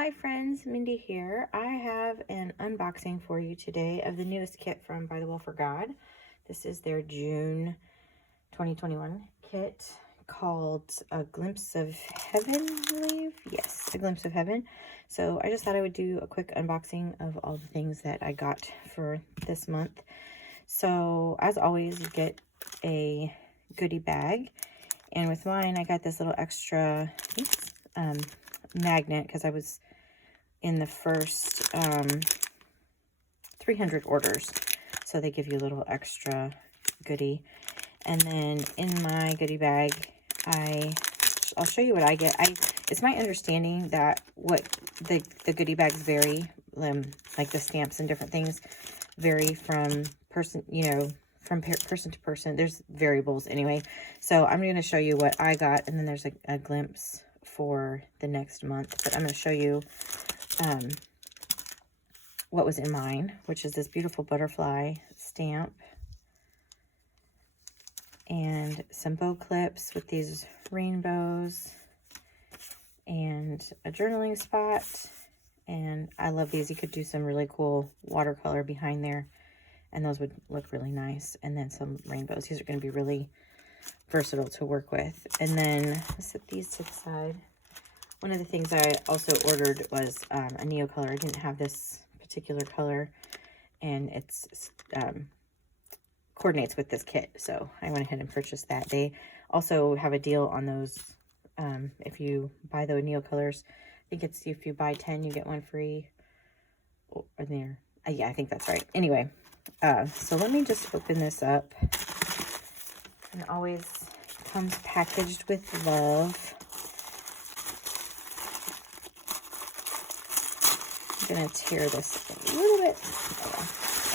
Hi friends, Mindy here. I have an unboxing for you today of the newest kit from Bythewell4God. This is their June 2021 kit called A Glimpse of Heaven, I believe. Yes, A Glimpse of Heaven. So I just thought I would do a quick unboxing of all the things that I got for this month. So as always, you get a goodie bag. And with mine, I got this little extra magnet because I was in the first 300 orders. So they give you a little extra goodie. And then in my goodie bag, I'll show you what I get. It's my understanding that what the goodie bags vary, like the stamps and different things vary from person, from person to person. There's variables anyway. So I'm going to show you what I got, and then there's a glimpse for the next month. But I'm going to show you what was in mine, which is this beautiful butterfly stamp and some bow clips with these rainbows and a journaling spot. And I love these. You could do some really cool watercolor behind there, and those would look really nice. And then some rainbows. These are going to be really versatile to work with. And then I'll set these to the side. One of the things I also ordered was a Neo color. I didn't have this particular color, and it's coordinates with this kit, so I went ahead and purchased that. They also have a deal on those. If you buy the Neo colors, I think it's if you buy 10 you get one free, or there. Yeah, I think that's right. Anyway, so let me just open this up. And it always comes packaged with love. I'm gonna tear this a little bit.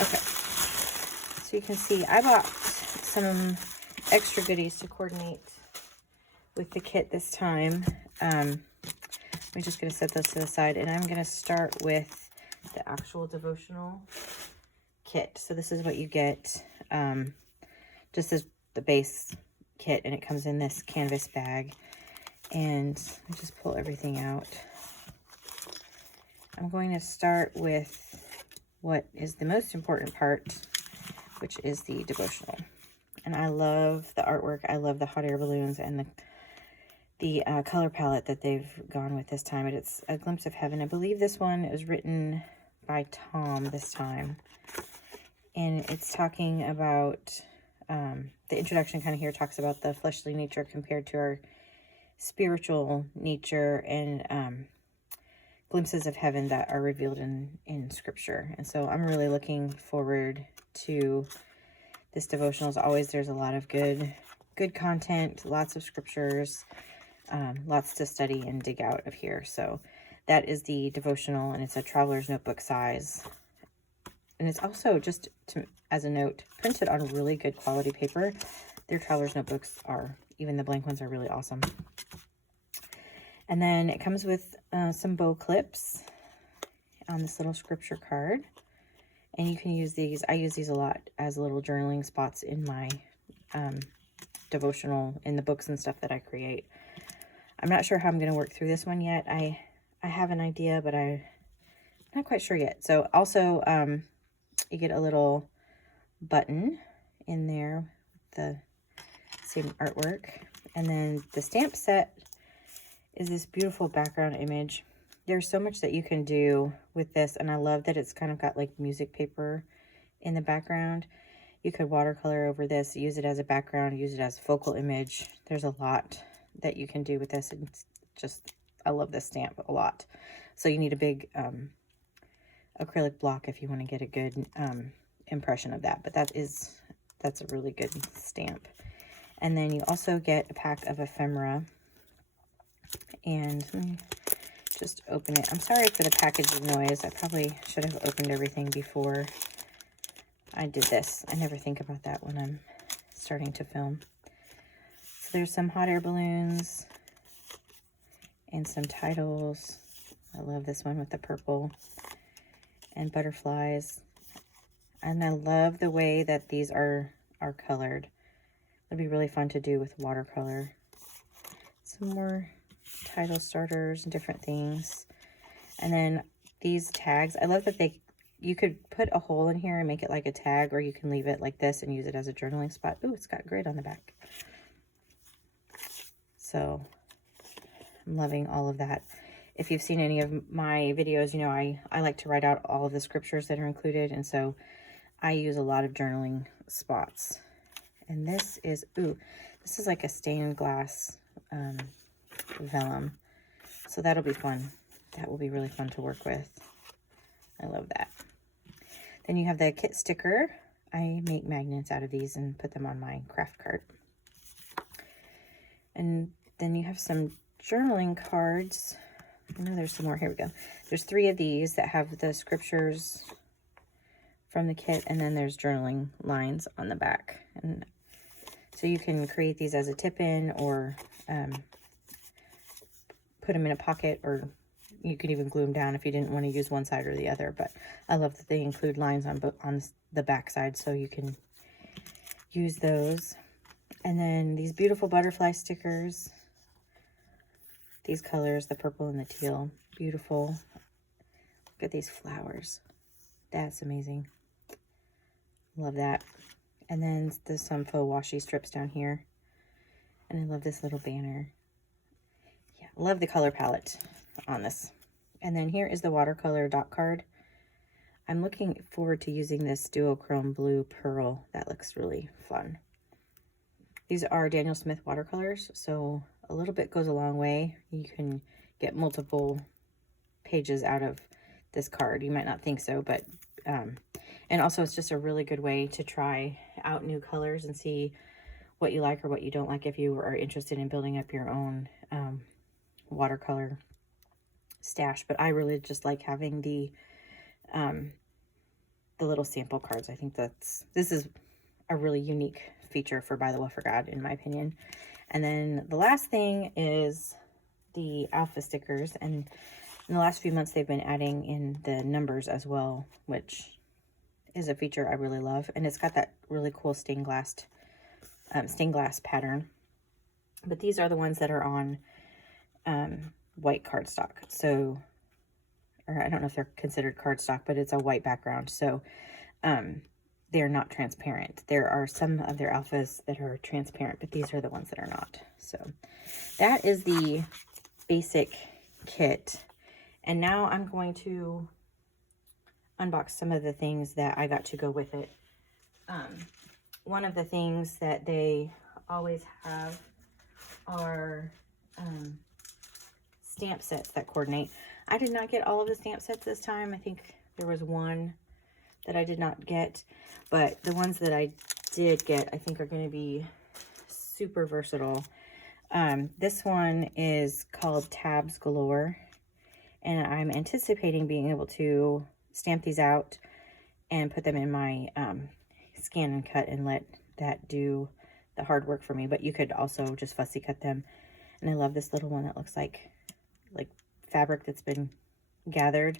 Okay, so you can see I bought some extra goodies to coordinate with the kit this time. I'm just gonna set those to the side, and I'm gonna start with the actual devotional kit. So this is what you get, just as the base kit, and it comes in this canvas bag. And I just pull everything out. I'm going to start with what is the most important part, which is the devotional. And I love the artwork. I love the hot air balloons and the color palette that they've gone with this time. It's A Glimpse of Heaven. I believe this one is written by Tom this time. And it's talking about, the introduction kind of here talks about the fleshly nature compared to our spiritual nature, and glimpses of heaven that are revealed in scripture. And so I'm really looking forward to this devotional. As always, there's a lot of good content, lots of scriptures, lots to study and dig out of here. So that is the devotional, and it's a traveler's notebook size. And it's also, just as a note, printed on really good quality paper. Their traveler's notebooks are, even the blank ones, are really awesome. And then it comes with some bow clips on this little scripture card. And you can use these. I use these a lot as little journaling spots in my devotional, in the books and stuff that I create. I'm not sure how I'm going to work through this one yet. I have an idea, but I'm not quite sure yet. So also, you get a little button in there with the same artwork. And then the stamp set is this beautiful background image. There's so much that you can do with this, and I love that it's kind of got like music paper in the background. You could watercolor over this, use it as a background, use it as a focal image. There's a lot that you can do with this, and it's just, I love this stamp a lot. So you need a big acrylic block if you want to get a good impression of that, but that's a really good stamp. And then you also get a pack of ephemera. And let me just open it. I'm sorry for the packaging noise. I probably should have opened everything before I did this. I never think about that when I'm starting to film. So there's some hot air balloons and some titles. I love this one with the purple and butterflies. And I love the way that these are colored. It'd be really fun to do with watercolor. Some more title starters and different things. And then these tags, I love that you could put a hole in here and make it like a tag, or you can leave it like this and use it as a journaling spot. Ooh, it's got grid on the back. So I'm loving all of that. If you've seen any of my videos, you know I like to write out all of the scriptures that are included, and so I use a lot of journaling spots. And this is, ooh, this is like a stained glass vellum. So that'll be fun. That will be really fun to work with. I love that. Then you have the kit sticker. I make magnets out of these and put them on my craft cart. And then you have some journaling cards. I know there's some more. Here we go. There's 3 of these that have the scriptures from the kit, and then there's journaling lines on the back. And so you can create these as a tip-in, or put them in a pocket, or you could even glue them down if you didn't want to use one side or the other. But I love that they include lines on the back side, so you can use those. And then these beautiful butterfly stickers. These colors, the purple and the teal, beautiful. Look at these flowers. That's amazing. Love that. And then there's some faux washi strips down here. And I love this little banner. Yeah, love the color palette on this. And then here is the watercolor dot card. I'm looking forward to using this duochrome blue pearl. That looks really fun. These are Daniel Smith watercolors, so a little bit goes a long way. You can get multiple pages out of this card. You might not think so, but and also it's just a really good way to try out new colors and see what you like or what you don't like if you are interested in building up your own watercolor stash. But I really just like having the little sample cards. I think this is a really unique feature for Bythewell4God, in my opinion. And then the last thing is the alpha stickers, and in the last few months they've been adding in the numbers as well, which is a feature I really love. And it's got that really cool stained glass pattern. But these are the ones that are on white cardstock. So, or I don't know if they're considered cardstock, but it's a white background. So they're not transparent. There are some of their alphas that are transparent, but these are the ones that are not. So that is the basic kit. And now I'm going to unbox some of the things that I got to go with it. One of the things that they always have are stamp sets that coordinate. I did not get all of the stamp sets this time. I think there was one that I did not get, but the ones that I did get, I think are going to be super versatile. This one is called Tabs Galore, and I'm anticipating being able to stamp these out and put them in my scan and cut and let that do the hard work for me. But you could also just fussy cut them. And I love this little one that looks like fabric that's been gathered.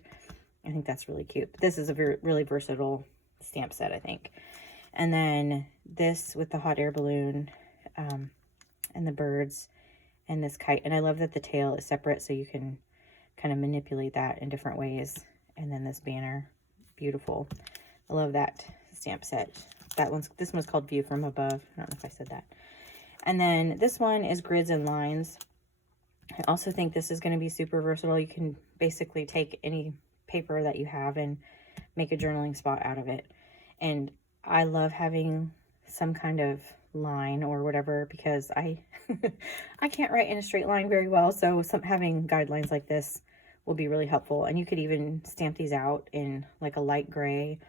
I think that's really cute. But this is a really versatile stamp set, I think. And then this with the hot air balloon and the birds and this kite. And I love that the tail is separate, so you can kind of manipulate that in different ways. And then this banner, beautiful. I love that stamp set. This one's called View from Above. I don't know if I said that. And then this one is Grids and Lines. I also think this is going to be super versatile. You can basically take any paper that you have and make a journaling spot out of it. And I love having some kind of line or whatever, because I can't write in a straight line very well. So having guidelines like this will be really helpful. And you could even stamp these out in like a light gray,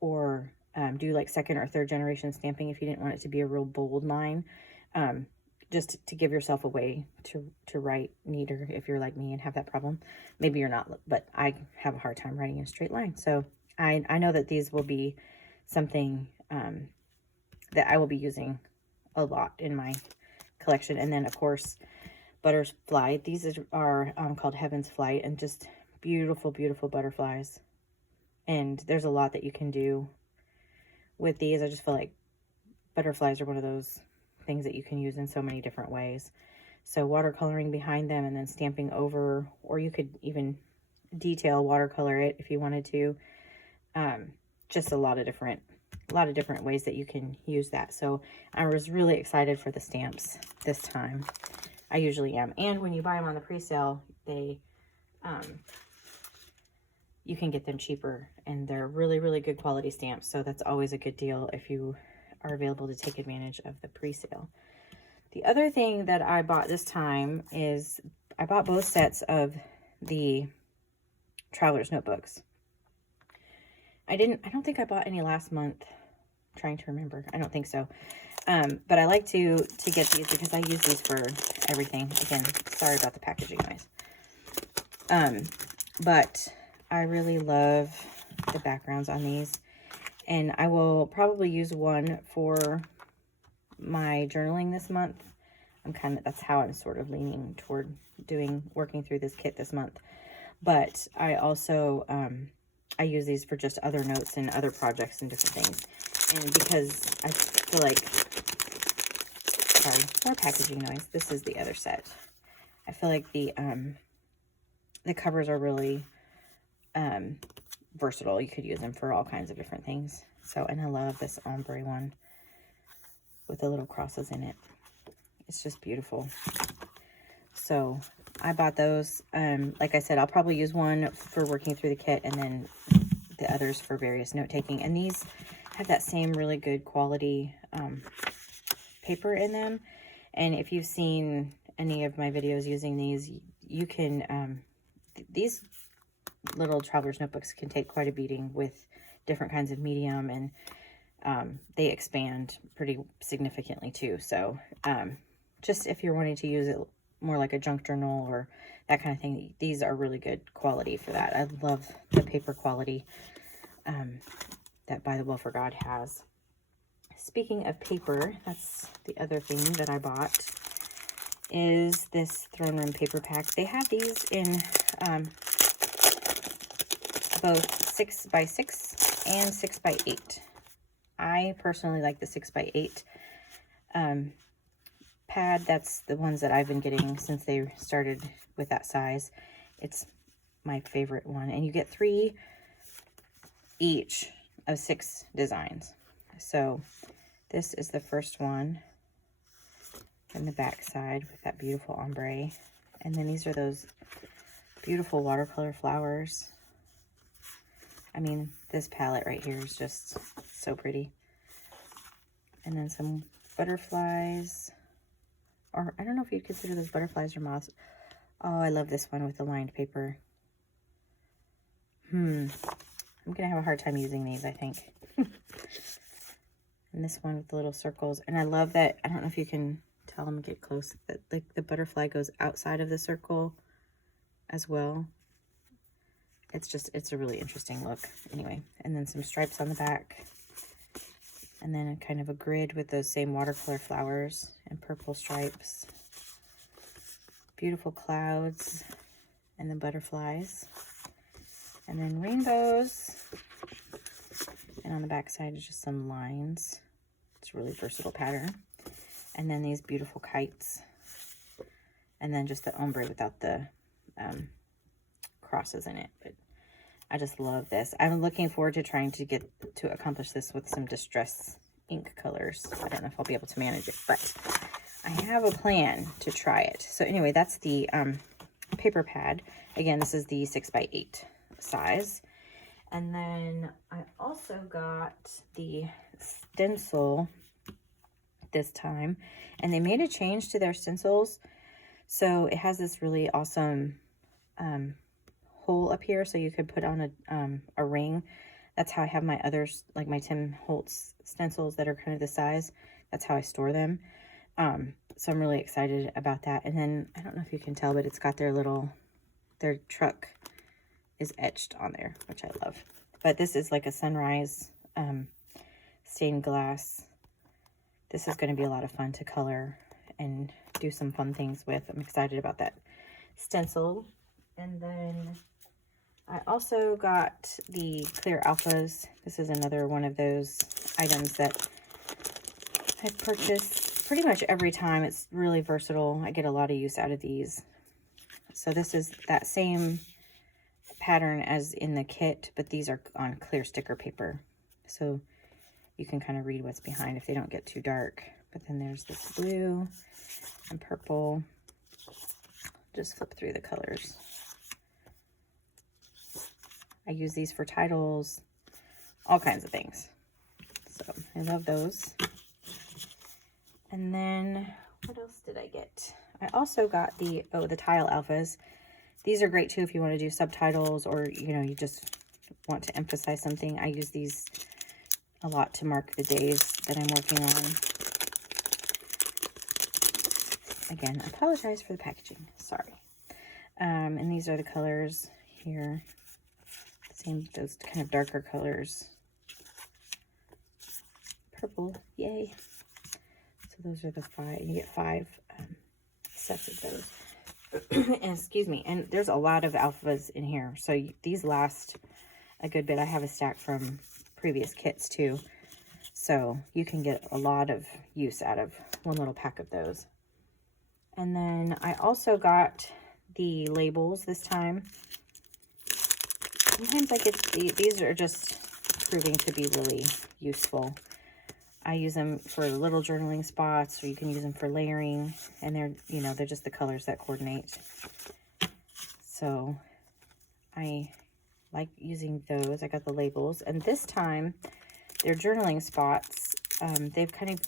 or do like second or third generation stamping if you didn't want it to be a real bold line. Just to give yourself a way to write neater if you're like me and have that problem. Maybe you're not, but I have a hard time writing in a straight line. So I know that these will be something that I will be using a lot in my collection. And then, of course, Butterfly. These are called Heaven's Flight, and just beautiful, beautiful butterflies. And there's a lot that you can do with these. I just feel like butterflies are one of those things that you can use in so many different ways. So watercoloring behind them and then stamping over, or you could even detail watercolor it if you wanted to. Just a lot of different ways that you can use that. So I was really excited for the stamps this time. I usually am. And when you buy them on the pre-sale, they you can get them cheaper, and they're really, really good quality stamps. So that's always a good deal if you are available to take advantage of the pre-sale. The other thing that I bought this time is I bought both sets of the Traveler's Notebooks. I don't think I bought any last month. I'm trying to remember. I don't think so. But I like to get these because I use these for everything. Again, sorry about the packaging noise. But I really love the backgrounds on these. And I will probably use one for my journaling this month. That's how I'm sort of leaning toward working through this kit this month. But I also, I use these for just other notes and other projects and different things. And because I feel like, sorry, more packaging noise. This is the other set. I feel like the covers are really versatile. You could use them for all kinds of different things. So, and I love this ombre one with the little crosses in it. It's just beautiful. So I bought those. Like I said, I'll probably use one for working through the kit and then the others for various note taking. And these have that same really good quality paper in them. And if you've seen any of my videos using these, you can, these little Traveler's Notebooks can take quite a beating with different kinds of medium, and they expand pretty significantly too. So just if you're wanting to use it more like a junk journal or that kind of thing, these are really good quality for that. I love the paper quality that Bythewell4God has. Speaking of paper, that's the other thing that I bought, is this throne room paper pack. They have these in both 6x6 and 6x8. I personally like the 6x8 pad. That's the ones that I've been getting since they started with that size. It's my favorite one. And you get 3 each of 6 designs. So this is the first one in the back side with that beautiful ombre. And then these are those beautiful watercolor flowers. I mean, this palette right here is just so pretty. And then some butterflies. Or I don't know if you'd consider those butterflies or moths. Oh, I love this one with the lined paper. I'm going to have a hard time using these, I think. And this one with the little circles. And I love that, I don't know if you can tell them, get close, that like the butterfly goes outside of the circle as well. It's a really interesting look. Anyway, and then some stripes on the back. And then a kind of a grid with those same watercolor flowers and purple stripes. Beautiful clouds and the butterflies. And then rainbows. And on the back side is just some lines. It's a really versatile pattern. And then these beautiful kites. And then just the ombre without the crosses in it. But I just love this. I'm looking forward to trying to accomplish this with some distress ink colors. I don't know if I'll be able to manage it, but I have a plan to try it. So anyway, that's the paper pad. Again, this is the 6x8 size. And then I also got the stencil this time, and they made a change to their stencils. So it has this really awesome hole up here, so you could put on a ring. That's how I have my others, like my Tim Holtz stencils that are kind of the size. That's how I store them. So I'm really excited about that. And then I don't know if you can tell, but it's got their truck is etched on there, which I love. But this is like a sunrise stained glass. This is going to be a lot of fun to color and do some fun things with. I'm excited about that stencil. And then I also got the clear alphas. This is another one of those items that I purchase pretty much every time. It's really versatile. I get a lot of use out of these. So this is that same pattern as in the kit, but these are on clear sticker paper. So you can kind of read what's behind if they don't get too dark. But then there's this blue and purple. Just flip through the colors. I use these for titles, all kinds of things. So I love those. And then what else did I get? I also got the tile alphas. These are great too if you want to do subtitles, or you just want to emphasize something. I use these a lot to mark the days that I'm working on. Again, I apologize for the packaging. Sorry. And these are the colors here. Same, those kind of darker colors. Purple, yay. So those are the 5. You get 5 sets of those. And excuse me. And there's a lot of alphas in here. So these last a good bit. I have a stack from previous kits too. So you can get a lot of use out of one little pack of those. And then I also got the labels this time. Sometimes I get these are just proving to be really useful. I use them for little journaling spots, or you can use them for layering, and they're just the colors that coordinate. So I like using those. I got the labels, and this time they're journaling spots. They've kind of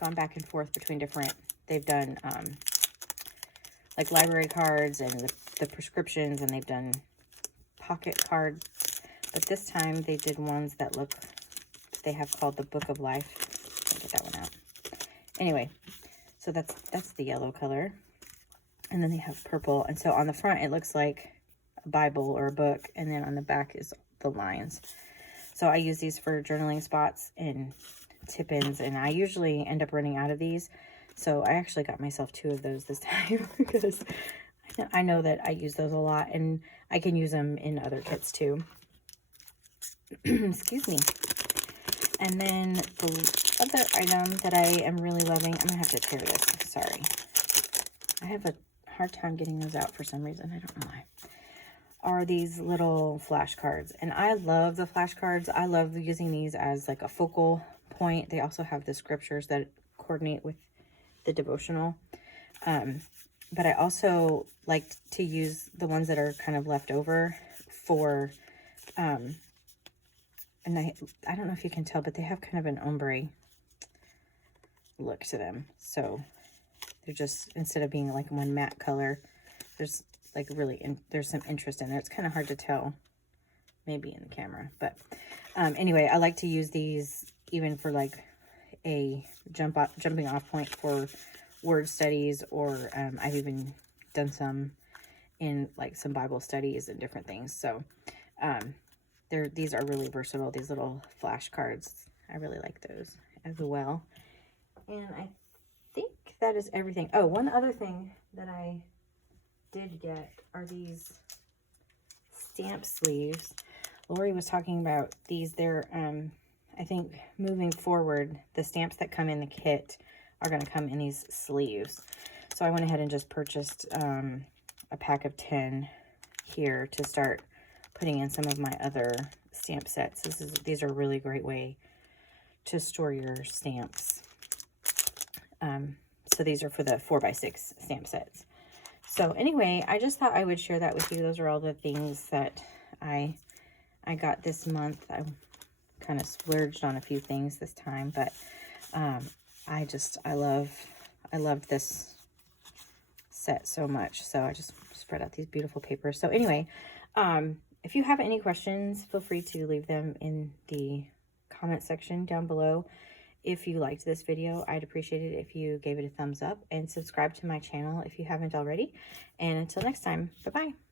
gone back and forth between different. They've done like library cards and the prescriptions, and they've done pocket cards. But this time they did ones that they have called the Book of Life. I'll get that one out. Anyway, so that's the yellow color. And then they have purple. And so on the front, it looks like a Bible or a book. And then on the back is the lines. So I use these for journaling spots and tip-ins. And I usually end up running out of these. So I actually got myself 2 of those this time because I know that I use those a lot. And I can use them in other kits too. Excuse me. And then the other item that I am really loving, I'm going to have to tear this. Sorry. I have a hard time getting those out for some reason. I don't know why. Are these little flashcards. And I love the flashcards. I love using these as like a focal point. They also have the scriptures that coordinate with the devotional. But I also like to use the ones that are kind of left over for, and I don't know if you can tell, but they have kind of an ombre look to them. So they're just, instead of being like one matte color, there's like there's some interest in there. It's kind of hard to tell maybe in the camera, but anyway, I like to use these even for like a jumping off point for word studies, or I've even done some in like some Bible studies and different things. So these are really versatile, these little flashcards. I really like those as well. And I think that is everything. Oh, one other thing that I did get are these stamp sleeves. Lori was talking about these. They're I think moving forward, the stamps that come in the kit are going to come in these sleeves. So I went ahead and just purchased a pack of 10 here to start putting in some of my other stamp sets. These are a really great way to store your stamps. So these are for the 4x6 stamp sets. So anyway, I just thought I would share that with you. Those are all the things that I got this month. I kind of splurged on a few things this time, but I love this set so much. So I just spread out these beautiful papers. So anyway, if you have any questions, feel free to leave them in the comment section down below. If you liked this video, I'd appreciate it if you gave it a thumbs up, and subscribe to my channel if you haven't already. And until next time, bye-bye.